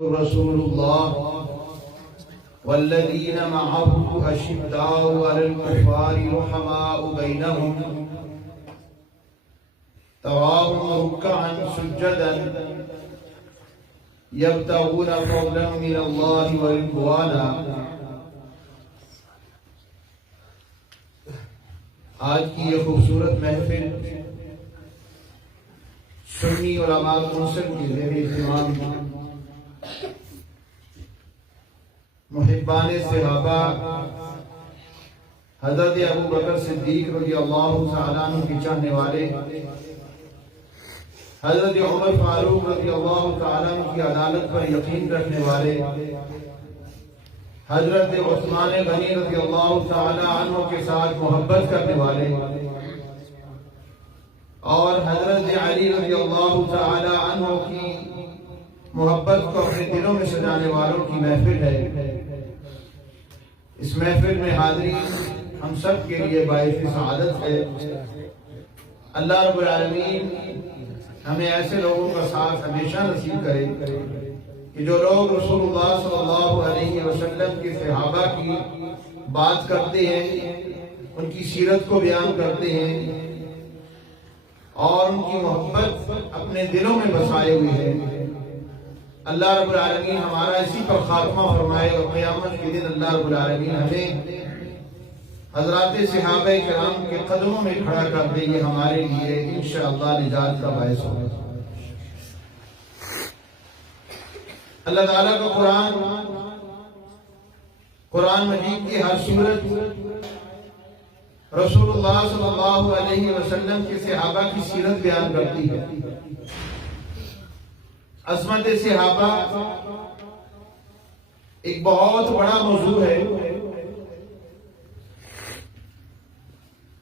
رسول الله والذين معه أشداء على الكفار رحماء بينهم تراهم ركعا سجدا يبتغون فضلا من الله ورضوانا۔ آج کی یہ خوبصورت محفل سنی علماء کونسل کی زیر اہتمام محبان صحابہ حضرت ابو بکر صدیق رضی اللہ تعالیٰ عنہ کی چاہنے والے، حضرت عمر فاروق رضی اللہ تعالیٰ عنہ کی عدالت پر یقین رکھنے والے، حضرت عثمان غنی رضی اللہ تعالیٰ عنہ کے ساتھ محبت کرنے والے، اور حضرت علی رضی اللہ تعالیٰ عنہ کی محبت کو اپنے دلوں میں سجانے والوں کی محفل ہے۔ اس محفل میں حاضری ہم سب کے لیے باعث سعادت ہے۔ اللہ رب العالمین ہمیں ایسے لوگوں کا ساتھ ہمیشہ نصیب کرے کہ جو لوگ رسول اللہ صلی اللہ علیہ وسلم کے صحابہ کی بات کرتے ہیں، ان کی سیرت کو بیان کرتے ہیں اور ان کی محبت اپنے دلوں میں بسائے ہوئے ہیں۔ اللہ رب العالمین ہمارا اسی پر خاتمہ فرمائے اور قیامت کے دن اللہ رب العالمین ہمیں حضرات صحابہ کرام کے قدموں میں کھڑا کر دے، یہ ہمارے لیے انشاءاللہ نجات کا باعث ہوگا۔ اللہ تعالیٰ کا قرآن مجید کی ہر سورت رسول اللہ صلی اللہ علیہ وسلم کے صحابہ کی سیرت بیان کرتی ہے۔ عظمت صحابہ ایک بہت بڑا موضوع ہے۔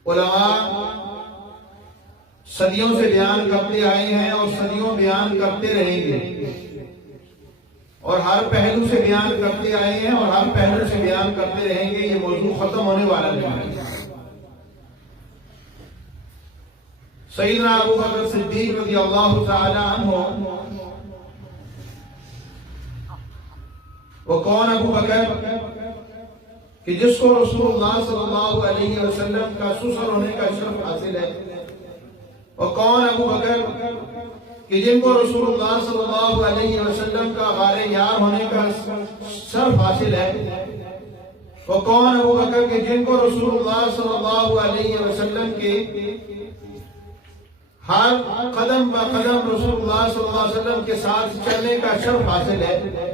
علماء صدیوں سے بیان کرتے آئے ہیں اور صدیوں بیان کرتے رہیں گے، اور ہر پہلو سے بیان کرتے آئے ہیں اور ہر پہلو سے بیان کرتے رہیں گے۔ یہ موضوع ختم ہونے والا نہیں ہے۔ سیدنا ابو بکر صدیق رضی اللہ تعالی عنہ، وہ کون ابو بکر کہ جس کو رسول اللہ صلی اللہ علیہ وسلم کا سسر ہونے کا شرف حاصل ہے؟ وہ کون ابو بکر کہ جن کو رسول اللہ صلی اللہ علیہ وسلم کا غار یار ہونے کا شرف حاصل ہے؟ وہ کون ابو بکر کہ جن کو رسول اللہ صلی اللہ علیہ وسلم کے ہر قدم بہ قدم رسول اللہ صلی اللہ علیہ وسلم کے ساتھ چلنے کا شرف حاصل ہے؟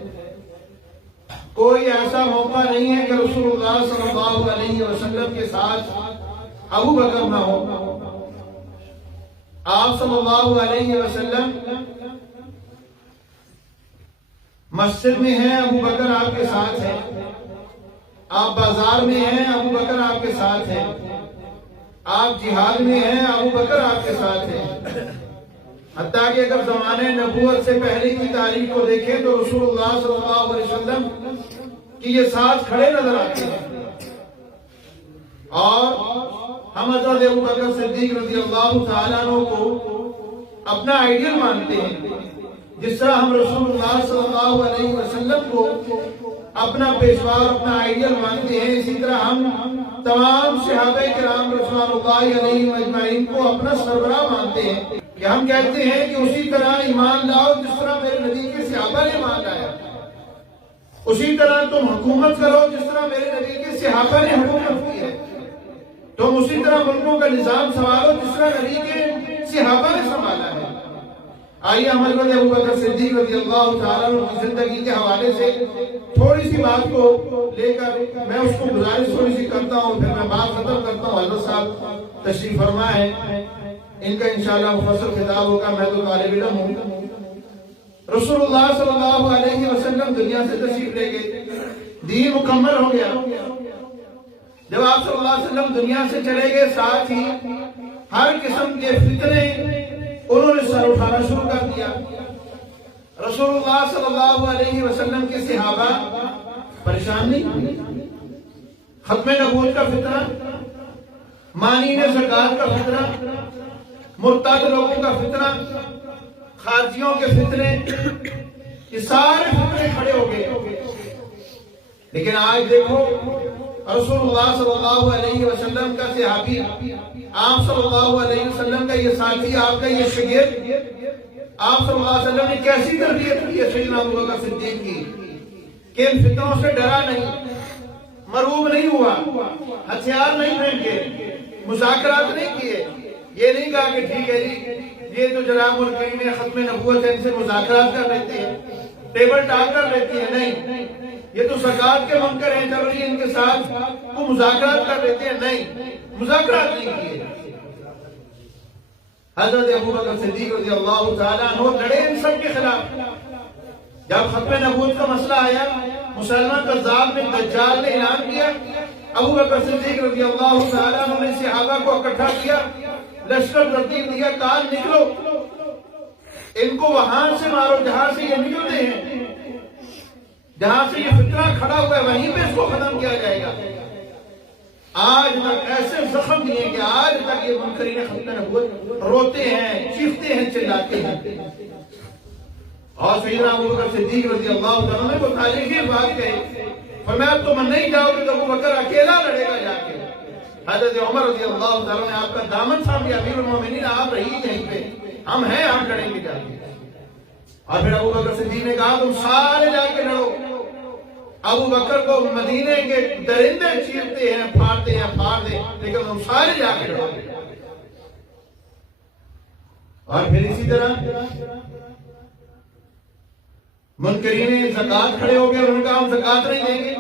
کوئی ایسا موقع نہیں ہے کہ رسول اللہ صلی اللہ علیہ وسلم کے ساتھ ابو بکر نہ ہو۔ آپ صلی اللہ علیہ وسلم مسجد میں ہیں، ابو بکر آپ کے ساتھ ہیں۔ آپ بازار میں ہیں، ابو بکر آپ کے ساتھ ہیں۔ آپ جہاد میں ہیں، ابو بکر آپ کے ساتھ ہیں۔ حتیٰ کہ اگر زمانے نبوت سے پہلے کی تاریخ کو دیکھیں تو رسول اللہ صلی اللہ علیہ وسلم کی یہ ساتھ کھڑے نظر آتے ہیں، اور ہم حضرت ابو بکر صدیق رضی اللہ تعالیٰ عنہ کو اپنا آئیڈیل مانتے ہیں۔ جس طرح ہم رسول اللہ صلی اللہ علیہ وسلم کو اپنا پیشوا، اپنا آئیڈیل مانتے ہیں، اسی طرح ہم تمام صحابہ کرام رضوان اللہ علیہم اجمعین کو اپنا سربراہ مانتے ہیں، کہ ہم کہتے ہیں کہ اسی طرح ایمان لاؤ جس طرح میرے نبی کے صحابہ نے ایمان لایا، اسی طرح تم حکومت کرو جس طرح میرے نبی کے صحابہ نے حکومت کی ہے، تم اسی طرح ملکوں کا نظام سنبھالو جس طرح نبی کے صحابہ نے سنبھالا ہے۔ آئیے ہم حضرت ابو بکر صدیق رضی اللہ تعالیٰ عنہ کی زندگی کے حوالے سے تھوڑی سی بات کو لے کر میں اس کو گزارش تھوڑی سی کرتا ہوں، پھر میں بات ختم کرتا ہوں۔ حضرت صاحب تشریف فرما ہے، ان کا انشاءاللہ مفصل خطاب ہوگا، میں تو طالب علم ہوں۔ رسول اللہ صلی اللہ علیہ وسلم دنیا سے تشریف لے گئے، دین مکمل ہو گیا۔ جب آپ صلی اللہ علیہ وسلم دنیا سے چلے گئے، ساتھ ہی ہر قسم کے فتنے انہوں نے سر اٹھانا شروع کر دیا۔ رسول اللہ صلی اللہ علیہ وسلم کے صحابہ پریشان نہیں ہوئے۔ ختم نبوت کا فتنہ، مانین زکات کا فتنہ، مرتد لوگوں کا فتنہ، خارجیوں کے فتنے، یہ سارے فتنے کھڑے ہو گئے. لیکن آج دیکھو رسول اللہ صلی اللہ علیہ وسلم کا صحابی، آپ صلی اللہ علیہ وسلم کا یہ ساتھی، آپ کا یہ شاگرد، آپ صلی اللہ علیہ وسلم نے کیسی تربیت کی ہے سیدنا ابوبکر صدیق کی کہ ان فتنوں سے ڈرا نہیں، مرعوب نہیں ہوا، ہتھیار نہیں پھینکے، مذاکرات نہیں کیے. یہ نہیں کہا کہ ٹھیک ہے جی یہ جو جناب الکریم ختم نبوت ہے ان سے مذاکرات کر لیتے ہیں، ٹیبل ٹاک کر لیتے ہیں. نہیں، یہ تو زکوٰۃ کے منکر ہیں، چل رہی ہے ان کے ساتھ، وہ مذاکرات کر لیتے ہیں. نہیں، مذاکرات نہیں کیے. حضرت ابوبکر صدیق رضی اللہ تعالیٰ عنہ لڑے ان سب کے خلاف. جب ختم نبوت کا مسئلہ آیا، مسلمان کذاب نے، دجال نے اعلان کیا، ابوبکر صدیق رضی اللہ تعالیٰ عنہ نے صحابہ کو اکٹھا کیا، لشکر ترتیب دیا، کہا نکلو، ان کو وہاں سے مارو جہاں سے یہ نکلتے ہیں، جہاں سے یہ فتنہ کھڑا ہوا ہے وہیں پہ اس کو ختم کیا جائے گا. آج تک ایسے زخم دیے کہ آج تک یہ منکرین ختم نبوت روتے ہیں، چیختے ہیں، چلاتے ہیں. اور سیدنا ابوبکر صدیق رضی اللہ عنہ نے وہ تاریخی بات کہی، فرمایا تم نہیں جاؤ گے تو ابوبکر اکیلا لڑے گا جا کے. حضرت عمر رضی اللہ عنہ نے آپ کا دامن تھام لیا، امیر المومنین آپ رہی یہیں پہ، ہم ہیں، ہم لڑیں گے جا کے. اور پھر ابوبکر صدیق نے کہا تم سارے جا کے لڑو. ابوبکر کو مدینے کے درندے چیرتے ہیں، پھاڑتے ہیں، پھاڑ دیں، لیکن تم سارے جا کے لڑو. اور پھر اسی طرح منکرین زکوٰۃ کھڑے ہو گئے، انہوں نے کہا ہم زکوٰۃ نہیں دیں گے.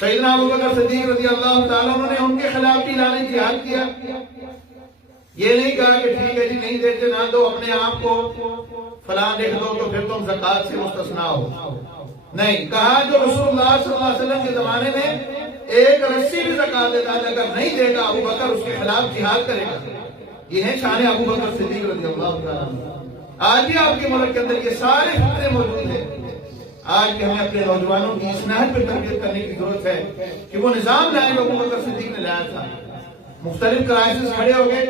سیدنا ابوبکر صدیق رضی اللہ تعالیٰ عنہ نے ان کے خلاف بھی اعلان جہاد کیا. یہ نہیں کہا کہ ٹھیک ہے جی نہیں دیتے نہ دو، اپنے آپ کو فلاں دیکھ دو تو پھر تم زکوٰۃ سے مستثنیٰ ہو. نہیں، کہا جو رسول اللہ صلی اللہ علیہ وسلم کے زمانے میں ایک رسی بھی زکوٰۃ دیتا ہے، اگر نہیں دے گا ابوبکر اس کے خلاف جہاد کرے گا. یہ ہے شان ابوبکر صدیق رضی اللہ تعالیٰ عنہ. آج بھی آپ کے ملک کے اندر یہ سارے فتنے موجود ہیں. آج بھی ہمیں اپنے نوجوانوں کی اس نہج پہ تربیت کرنے کی ضرورت ہے کہ وہ نظام لائے جو ابوبکر صدیق نے لایا تھا. مختلف کرائسس کھڑے ہو گئے،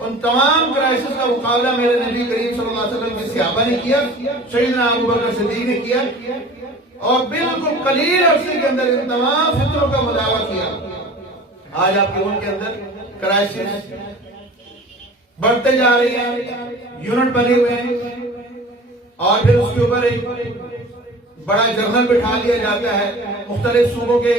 ان تمام کرائسس کا مقابلہ میرے نبی کریم صلی اللہ علیہ وسلم کے صحابہ نے کیا، سیدنا ابوبکر صدیق نے کیا، اور بالکل قلیل عرصے کے اندر ان تمام فتنوں کا مداوع کیا. آج آپ کے ملک کے اندر کرائسس بڑھتے جا رہے ہیں، یونٹ بنے ہوئے ہیں، اور پھر اس کے اوپر ایک بڑا جرنل بٹھا لیا جاتا ہے، مختلف صوبوں کے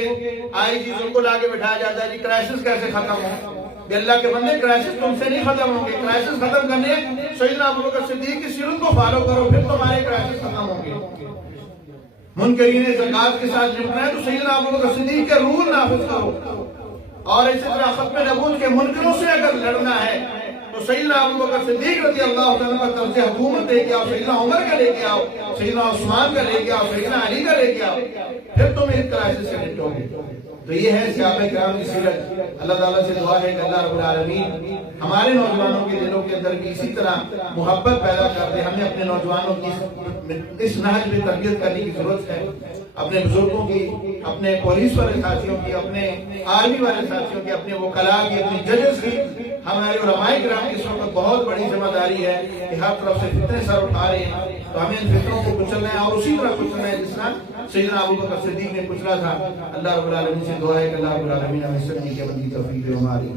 آئی جی ان کو لا کے بٹھایا جاتا ہے. جی کرائسس کیسے ختم ہو؟ کہ اللہ کے بندے کرائسس تم سے نہیں ختم ہوں گے. کرائسس ختم کرنے سیدنا ابوبکر صدیق کی سیرت کو فالو کرو، پھر تمہارے کرائسس ختم ہوں گے. منکرین زکوٰۃ کے ساتھ نمٹنا ہے تو سیدنا ابوبکر صدیق کے رول نافذ کرو. اور اسی طرح ختم نبوت کے منکروں سے اگر لڑنا ہے تو سیدنا ابوبکر صدیق رضی اللہ عنہ کا طرز حکومت لے کے آؤ، سیدنا عمر کا لے کے آؤ، سیدنا عثمان کا لے کے آؤ، سیدنا علی کا لے کے آؤ، پھر تم اس کرائسس سے نپٹو گے. تو یہ ہے صحابہ کرام کی سیرت. اللہ تعالیٰ سے دعا ہے کہ اللہ رب العالمین ہمارے نوجوانوں کے دلوں کے اندر بھی اسی طرح محبت پیدا کر دے. ہمیں اپنے نوجوانوں کی اس نہج میں تربیت کرنے کی ضرورت ہے. اپنے بزرگوں کی، اپنے پولیس والے ساتھیوں کی، اپنے آرمی والے ساتھیوں کی، اپنے وکلاء کی، اپنی ججز کی، ہمارے علماء کرام کی اس وقت بہت بڑی ذمہ داری ہے کہ ہر طرف سے فتنے سر اٹھا رہے ہیں. تو ہمیں ان فتنوں کو کچلنا ہے اور اسی طرح کچلنا ہے جس طرح سیدنا ابوبکر صدیق نے کچلا تھا. اللہ رب العالمین سے دعا ہے کہ اللہ رب العالمین ہمیں سمجھنے کی توفیق دے. ہماری